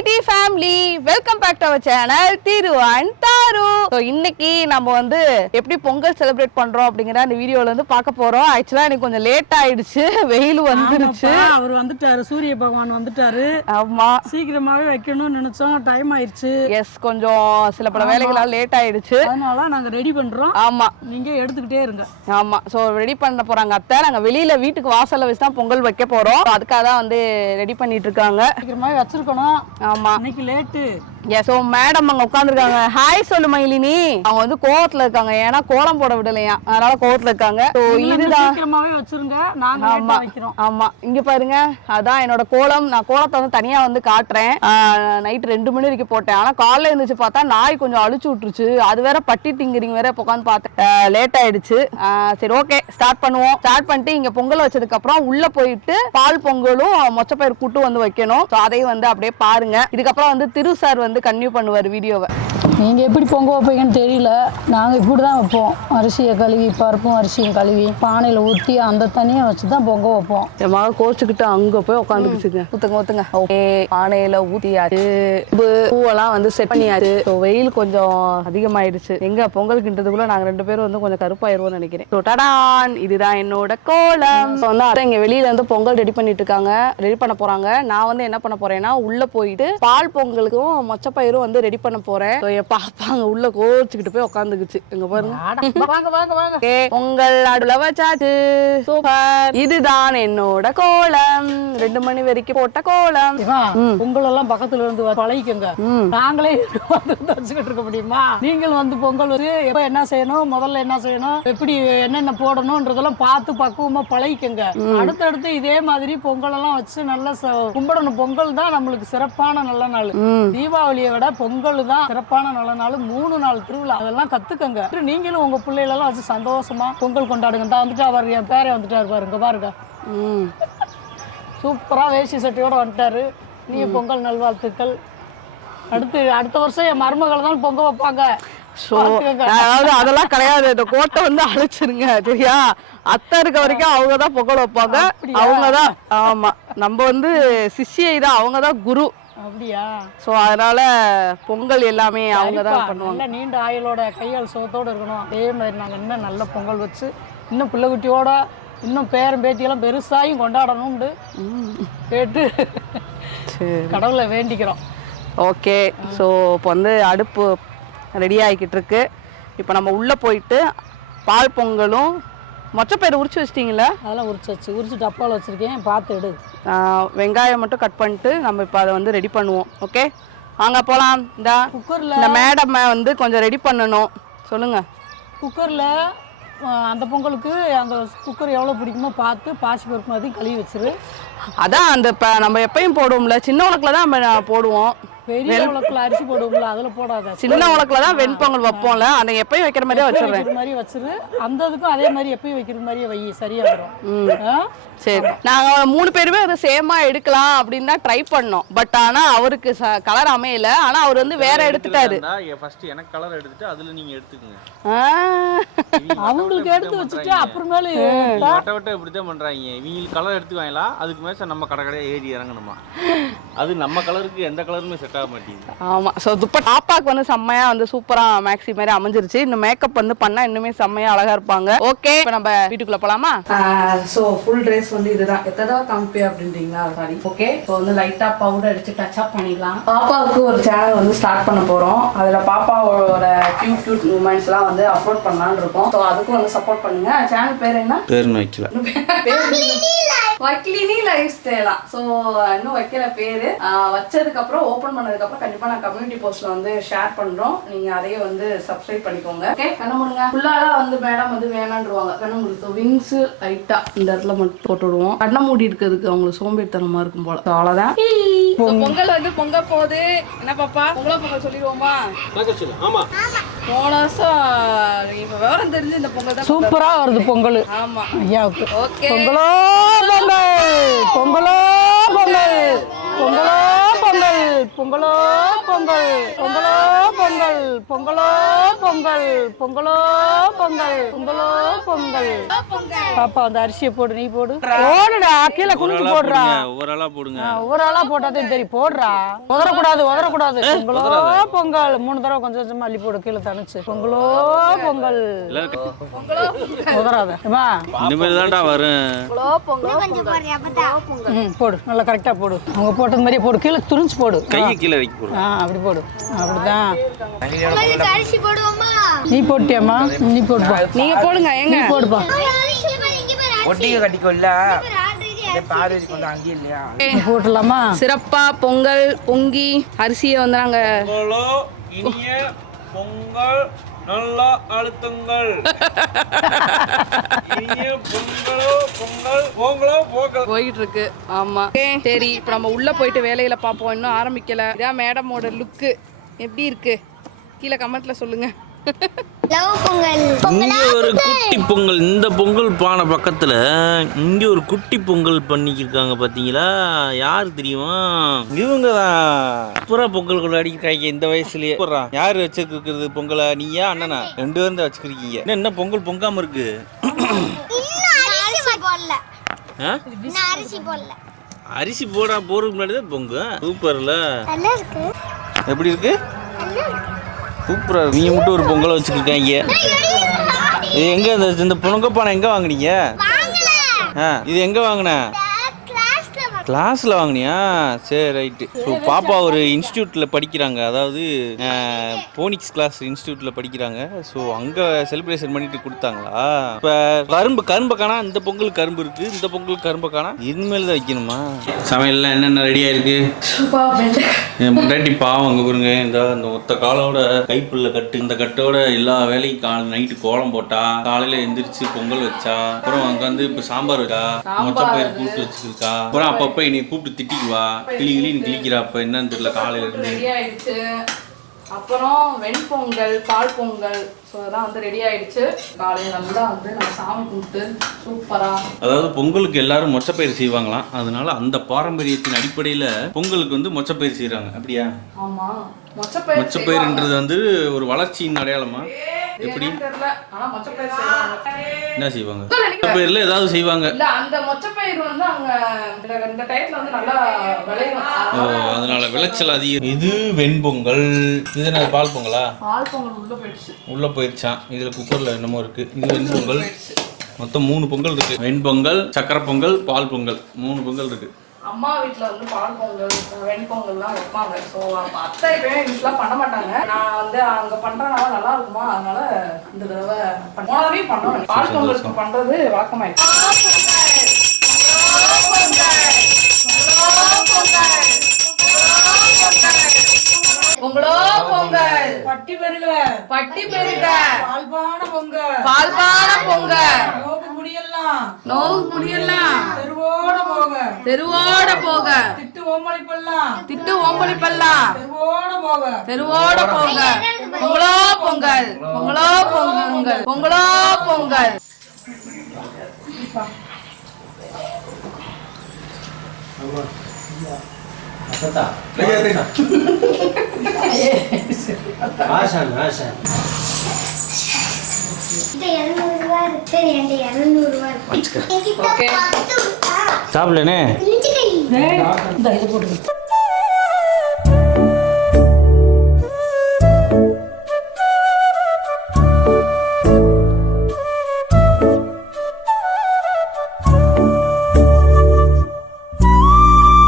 TT family, welcome back to our channel Thiru and Tharu. So இன்னைக்கு நம்ம வந்து எப்படி பொங்கல் செலிப்ரேட் பண்றோம் அப்படிங்கற அந்த வீடியோல வந்து பார்க்க போறோம். ஆக்சுவலா எனக்கு கொஞ்சம் லேட் ஆயிடுச்சு, வெயில் வந்துருச்சு. அவர் வந்துட்டாரு, சூரிய பகவான் வந்துட்டாரு. ஆமா, சீக்கிரமாவே வைக்கணும்னு நினைச்சோம், டைம் ஆயிடுச்சு. எஸ், கொஞ்சம் சில பல வேலைகளால லேட் ஆயிடுச்சு. அதனால நாங்க ரெடி பண்றோம். ஆமா, நீங்க எடுத்துக்கிட்டே இருங்க. ஆமா, சோ ரெடி பண்ண போறாங்க அத்தை. நாங்க வெளியில வீட்டுக்கு வாசல்ல வச்சு தான் பொங்கல் வைக்க போறோம். அதுக்காக தான் வந்து ரெடி பண்ணிட்டு இருக்காங்க. சீக்கிரமாவே வச்சிருக்கணும். ஆமா, இன்னைக்கு லேட்டு. ஸோ மேடம் அங்க உட்காந்துருக்காங்க. ஹாய் சொல்லு மயிலினி. அவங்க வந்து கோவத்துல இருக்காங்க, ஏன்னா கோலம் போட விடலையா, அதனால கோவத்துல இருக்காங்க. இதுதான் சீக்கிரமாவே வச்சிருங்க, நாங்க லேட்டா வைக்கிறோம். ஆமா, இங்க பாருங்க, அதான் என்னோட கோலம். நான் கோலத்தை வந்து தனியா வந்து காட்டுறேன். நைட் 2 மணி வரைக்கும் போட்டேன். ஆனா காலைல இருந்துச்சு பார்த்தா நாய் கொஞ்சம் அழிச்சு விட்டுருச்சு. அது வேற பட்டி டிங்கரிங் வேற உட்காந்து பார்த்தேன். லேட் ஆயிடுச்சு. சரி, ஓகே, ஸ்டார்ட் பண்ணுவோம். ஸ்டார்ட் பண்ணிட்டு இங்க பொங்கல் வச்சதுக்கு அப்புறம் உள்ள போயிட்டு பால் பொங்கலும் மொச்சப்பயிர் கூட்டு வந்து வைக்கணும். அதையும் வந்து அப்படியே பாருங்க. இதுக்கப்புறம் வந்து திரு சார் வந்து கன்டினியூ பண்ணுவார் வீடியோவை. நீங்கள் எப்படி பொங்க வைப்பீங்கன்னு தெரியல, நாங்கள் இப்படி தான் வைப்போம். அரிசியை கழுவி, பருப்பும் அரிசியும் கழுவி பானையில் ஊற்றி அந்த தண்ணியை வச்சு தான் பொங்க வைப்போம். என் மக கோச்சுக்கிட்டு அங்கே போய் உட்காந்துக்குச்சுங்க. ஊற்றுங்க ஓகே, பானையில் ஊற்றியாச்சு, பூவெல்லாம் வந்து செட் பண்ணியாச்சு. வெயில் கொஞ்சம் அதிகமாயிடுச்சு. எங்க பொங்கல் கிண்டதுக்குள்ள நாங்கள் 2 பேரும் வந்து கொஞ்சம் கருப்பாயிருவோம்னு நினைக்கிறேன். டடான், இதுதான் என்னோட கோலம். வந்து அதான் இங்கே வெளியில வந்து பொங்கல் ரெடி பண்ணிட்டு இருக்காங்க, ரெடி பண்ண போறாங்க. நான் வந்து என்ன பண்ண போறேன்னா உள்ள போயிட்டு பால் பொங்கலுக்கும் மொச்சப்பயிரும் வந்து ரெடி பண்ண போறேன். பாப்பாங்க உள்ள கோச்சுக்கிட்டு போய் உட்காந்துக்குச்சு. இங்க பாருங்க, பொங்கல் அடுல வச்சாச்சு. சூப்பர், இதுதான் என்னோட கோலம். 2 மணி வரைக்கும் போட்ட கோலம். பொங்கல் எல்லாம் பக்கத்துல இருந்து பழகிக்கங்க. நாங்களே வச்சுக்கிட்டு இருக்க முடியுமா? நீங்கள் வந்து பொங்கல் வந்து எப்ப என்ன செய்யணும், முதல்ல என்ன செய்யணும், எப்படி என்னென்ன போடணும்ன்றதெல்லாம் பார்த்து பக்குவமா பழகிக்கங்க. அடுத்தடுத்து இதே மாதிரி பொங்கல் எல்லாம் வச்சு நல்லா கும்பிடணும். பொங்கல் தான் நம்மளுக்கு சிறப்பான நல்ல நாள். தீபாவளியை விட பொங்கல் தான் சிறப்பான நல்ல நாள். 3 நாள் திருவிழா, அதெல்லாம் கத்துக்கங்க. நீங்களும் உங்க பிள்ளைகளெல்லாம் வச்சு சந்தோஷமா பொங்கல் கொண்டாடுங்க. தான் வந்துட்டு அவர் என் பேரே வந்துட்டாரு பாருங்க, பாருங்க. சூப்பரா வேஷ்டி சட்டையோட வந்துட்டாரு. நீ பொங்கல் நல்வாழ்த்துக்கள். அடுத்த வருஷம் என் மருமகள் தான் பொங்க வைப்பாங்க. அதாவது அதெல்லாம் கிடையாது, இந்த கோட்டை வந்து அழைச்சிருங்க, சரியா? அத்தை இருக்க வரைக்கும் அவங்கதான் பொங்கல் வைப்பாங்க, அவங்கதான். ஆமா, நம்ம வந்து சிஷ்யை தான், அவங்கதான் குரு. அப்படியா? சோ அதனால பொங்கல் எல்லாமே அவங்க தான் பண்ணுவாங்க. நீண்ட ஆயுளோட கையால் சுகத்தோட இருக்கணும். அதே மாதிரி நாங்க இன்னும் நல்ல பொங்கல் வச்சு இன்னும் பிள்ளை குட்டியோட இன்னும் பேரன் பேத்தியெல்லாம் பெருசாயும் கொண்டாடணும்னு கேட்டு கடவுளை வேண்டிக்கிறோம். ஓகே, ஸோ இப்போ வந்து அடுப்பு ரெடி ஆகிக்கிட்டு இருக்கு. இப்போ நம்ம உள்ள போயிட்டு பால் பொங்கலும் மொச்சப்பயிறு உரிச்சு வச்சிட்டிங்களா? அதெல்லாம் உரிச்சு டப்பாவில் வச்சிருக்கேன், பார்த்து எடு. வெங்காயம் மட்டும் கட் பண்ணிட்டு நம்ம இப்போ அதை வந்து ரெடி பண்ணுவோம். ஓகே, வாங்க போகலாம். இந்த குக்கரில் இந்த மேடம் வந்து கொஞ்சம் ரெடி பண்ணணும். சொல்லுங்கள். குக்கரில் அந்த பொங்கலுக்கு அந்த குக்கர் எவ்வளோ பிடிக்குமோ பார்த்து பாசி பருப்பு மாதிரி கழுவி வச்சிரு. அதான் அந்த இப்போ நம்ம எப்பயும் போடுவோம்ல, சின்ன உலக்கில் தான் நம்ம போடுவோம். பெரிய உலக்கில் அரிசி போடுவோம்ல, அதில் போடாத. சின்ன உலக்கில் தான் வெண்பொங்கல் வைப்போம்ல, அந்த எப்பயும் வைக்கிற மாதிரியே வச்சிடுறேன். மாதிரி வச்சிரு. அந்த இதுக்கும் அதே மாதிரி எப்பயும் வைக்கிற மாதிரியே வை, சரியா வரும். சரி, நாங்கள் 3 பேருமே அதை சேமா எடுக்கலாம் அப்படின்னு தான் ட்ரை பண்ணோம். பட் ஆனால் அவருக்கு கலர் அமையல. ஆனால் அவர் வந்து வேற எடுத்துட்டாரு. எனக்கு கலர் எடுத்துட்டு அதுல நீங்க எடுத்துக்கங்க. அவங்களுக்கு எடுத்து வச்சுட்டு அப்புறமேல வட்ட இப்படிதான் பண்றாங்க. இவங்களுக்கு கலர் எடுத்துவாங்களா, அதுக்கு மேல நம்ம கடை ஏறி இறங்கணுமா? அது நம்ம கலருக்கு எந்த கலருமே செட் ஆக மாட்டேங்குது. ஆமா, ஸோ துப்பட்டா பாப்பாக்கு வந்து செம்மையா வந்து சூப்பரா மேக்ஸி மாதிரி அமைஞ்சிருச்சு. இன்னும் மேக்கப் வந்து பண்ணா இன்னுமே செம்மையா அழகா இருப்பாங்க. ஓகே, இப்போ நம்ம வீட்டுக்குள்ள போலாமா? ஸோ ஃபுல் ட்ரெஸ் வந்து இதுதான். எத்தனை காமிப்பே அப்படின்றீங்களா? சாரி. ஓகே, இப்போ வந்து லைட்டா பவுடர் அடிச்சு டச் அப் பண்ணிக்கலாம். பாப்பாவுக்கு ஒரு சேனல் வந்து ஸ்டார்ட் பண்ண போறோம். அதுல பாப்பாவோட கியூட் மூமெண்ட்ஸ்லாம் வந்து அப்லோட் பண்ணலாம்னு இருக்கோம். ஸோ அதுக்கும் வந்து சப்போர்ட் பண்ணுங்க. சேனல் பேர் என்ன? பேர் வைக்கல, வக்கிலினி லைஃப் ஸ்டைலா. ஸோ இன்னும் வைக்கல பேரு. வச்சதுக்கு அப்புறம் ஓபன் பண்ணதுக்கு அப்புறம் கண்டிப்பா நான் கம்யூனிட்டி போஸ்ட்ல வந்து ஷேர் பண்றோம். நீங்க அதையே வந்து சப்ஸ்கிரைப் பண்ணிக்கோங்க. ஓகே, கண்ண மூடுங்க. ஃபுல்லாலாம் வந்து மேடம் வந்து வேணான்றுவாங்க. கண்ண மூடுது. விங்ஸ் லைட்டா இந்த இடத்துல மட்டும் போட்டு விடுவோம். கண்ண மூடி இருக்கிறதுக்கு அவங்களுக்கு சோம்பேறித்தனமா இருக்கும் போல. அவ்வளவுதான். பொங்கல் வந்து பொங்க போகுது. என்ன பாப்பா, பொங்கல் சொல்லிடுவோமா? ஆமா, போன வருஷம் இப்ப விவரம் தெரிஞ்சு இந்த பொங்கல் தான் சூப்பரா வருது பொங்கல். ஆமா ஐயாவுக்கு. ஓகே, பொங்கலோ பொங்கல், பொங்கலோ பொங்கல், பொங்கலோ பொங்கல், பொங்கலோ பொங்கல், பொங்கலோ பொங்கல். பொங்கல் பொங்கலோ பொங்கல் பொங்கலோ பொங்கல் பொங்கலோ பொங்கல். பாப்பா அந்த அரிசியை போடு, நீ போடு. போடுடா, கீழே குனிஞ்சு போடுறா. ஒவ்வொரு ஆளா போடுங்க. ஒவ்வொரு ஆளா போட்டாதே தெரியும். போடுறா, உதறக்கூடாது உதறக்கூடாது. பொங்கலோ பொங்கல் 3 தடவை கொஞ்சம் கொஞ்சமா அள்ளி போடு, கீழே தனிச்சு. பொங்கலோ பொங்கல். உதறாத இனிமேல் தான்டா வரும். போடு, நல்லா கரெக்டா போடு. அவங்க போட்டது மாதிரியே போடு, கீழே துணிச்சு போடு. கையை கீழே வைக்க போடு. அப்படி போடு, அப்படிதான். நீ போட்டியாமா? நீ போடுப்பா. நீங்க போடுங்க, எங்க போடுப்பா. போட்டுலாமா? சிறப்பா பொங்கல் பொங்கி அரிசியை வந்து நாங்க இனிய பொங்கல் நல்லா அழுத்துங்கள். இனிய பொங்கலோ பொங்கல் பொங்கலோ பொங்கல் போயிட்டு இருக்கு. ஆமா சரி, இப்போ நம்ம உள்ள போயிட்டு வேலையில பார்ப்போம். இன்னும் ஆரம்பிக்கல. இதான் மேடமோட லுக்கு எப்படி இருக்கு கீழே கமெண்ட்ல சொல்லுங்க. இங்க ஒரு குட்டி பொங்கல், இந்த பொங்கல் பானை பக்கத்துல இங்க ஒரு குட்டி பொங்கல் பண்ணிக்கிருக்காங்க பாத்தீங்களா? யாரு தெரியுமா? இவங்க தான் புறா பொங்கல் கொண்டாடிக்கிறாங்க இந்த வயசுலயே. யாரு வச்சிருக்கிறது பொங்கலை? நீயா அண்ணனா? 2 பேரும் தான் வச்சுக்கிறீங்க. என்ன பொங்கல் பொங்காம இருக்கு? அரிசி போறதுக்கு முன்னாடி தான் பொங்க. சூப்பர்ல, எப்படி இருக்கு? சூப்பரா. நீங்க மட்டும் ஒரு பொங்கலை வச்சுக்கிருக்காங்க. இது எங்க இந்த பொங்க பானை எங்க வாங்குனீங்க? இது எங்க வாங்கின? கிளாஸ்ல வாங்கினியா? சரி ரைட்டு. ஸோ பாப்பா ஒரு இன்ஸ்டியூட்ல படிக்கிறாங்க, அதாவது போனிக்ஸ் கிளாஸ் இன்ஸ்டியூட்ல படிக்கிறாங்க. ஸோ அங்கே செலிப்ரேஷன் பண்ணிட்டு கொடுத்தாங்களா? இப்போ கரும்பு காணா. இந்த பொங்கல் கரும்பு இருக்கு, இந்த பொங்கல் கரும்பு காணா. இனிமேல் தான் வைக்கணுமா? சமையல்லாம் என்னென்ன ரெடியா இருக்கு? என் முன்னாடி பாவம் அங்கே பாருங்க, இந்த ஒத்த காலோட கைப்புள்ள கட்டு, இந்த கட்டோட எல்லா வேலையும் நைட்டு கோலம் போட்டா, காலையில எந்திரிச்சு பொங்கல் வச்சா, அப்புறம் அங்கே வந்து இப்போ சாம்பார் வச்சா, மொச்சப்பயிர் கூட்டு வச்சுருக்கா, அப்புறம் அப்பப்போ நீ கூப்பிட்டு திட்டிக்குவா, கிளி கிளிக்கிறா. அப்போ என்னன்னு தெரியல, காலையில இருந்து ரெடி ஆயிடுச்சு. அப்புறம் வெண்பொங்கல் பால் பொங்கல் ஸோ அதெல்லாம் வந்து ரெடி ஆயிடுச்சு. காலையில் நல்லா வந்து நம்ம சாமி கும்பிட்டு சூப்பரா. அதாவது பொங்கலுக்கு எல்லாரும் மொச்சப்பயிர் செய்வாங்களாம், அதனால அந்த பாரம்பரியத்தின் அடிப்படையில் பொங்கலுக்கு வந்து மொச்சப்பயிர் செய்கிறாங்க. அப்படியா? ஆமா, மொச்சப்பயிர்ன்றது வந்து ஒரு வளர்ச்சியின் அடையாளமா? எப்படி? என்ன செய்வாங்க? மொச்சப்பயிர்ல ஏதாவது செய்வாங்க. இல்ல, அந்த மொச்சப்பயிர் வந்து அங்க இந்த டைம்ல வந்து நல்லா விளையும். அதனால விளைச்சல் அதிகம். இது வெண்பொங்கல். இது என்ன பால் பொங்கலா? பால் பொங்கல் உள்ள போயிடுச்சு. உள்ள போயிடுச்சான். இதுல குக்கர்ல என்னமோ இருக்கு. இது வெண்பொங்கல். மொத்தம் 3 பொங்கல் இருக்கு. வெண்பொங்கல், சக்கரை பொங்கல், பால் பொங்கல், 3 பொங்கல் இருக்கு. அம்மா வீட்டில் வந்து பால் பொங்கல் வெண்பொங்கல்லாம் வைப்பாங்க. ஸோ அத்தை எப்பயுமே வீட்டில் பண்ண மாட்டாங்க. நான் வந்து அங்கே பண்ணுறதுனால நல்லா இருக்குமா, அதனால இந்த தடவை போனவே பண்ணோம். பால் பொங்கல் பண்ணுறது வழக்கமாயிடுச்சு. பொங்கலோ பொங்கல் பட்டி பெருக, பட்டி பெருக, பால்பான பொங்கல், பால்பான பொங்கல், நோக்கு முடியலாம், நோவு முடியலாம், தெருவோட போக, தெருவோட போக, திட்டு ஓம்பளிப்பெல்லாம், திட்டு ஓம்பளிப்பெல்லாம், தெருவோட போக, தெருவோட போக. பொங்கலோ பொங்கல், பொங்கலோ பொங்கல், பொங்கலோ பொங்கல். சாப்பிடலனே. இந்த இது போட்டு